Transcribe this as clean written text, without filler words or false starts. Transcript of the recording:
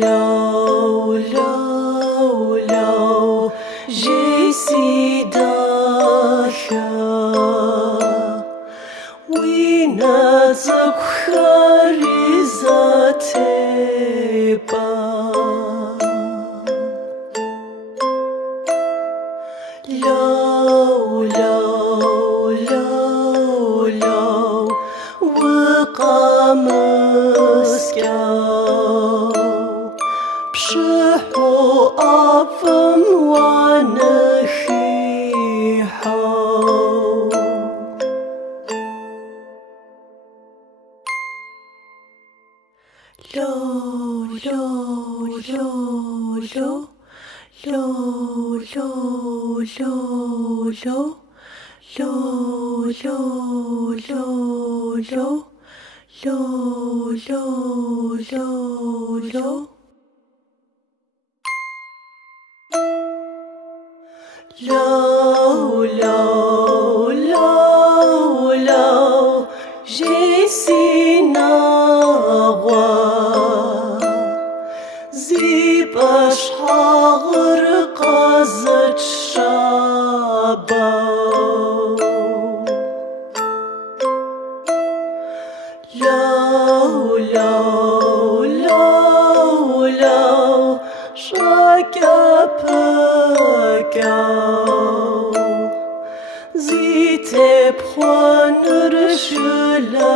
Law, law, law, jesi дахэ. Уина цӏыкӏухэр изэтепӏэ. Law, law, law, law, укъэмыскӏэу. Пшыхьу ӏэфӏым уанэхихьэу. Law, law, law, law, law, law, law, law, law, law, law, law, law, law, law, law. Law, law, law, law, jesi nağwa. Зипӏэшъхьагъыр къэзэтшъэбэу. Law, law, law, law, ş'экӏэпӏэкӏэу. Зитепхъоныр щылэзэшӏэу.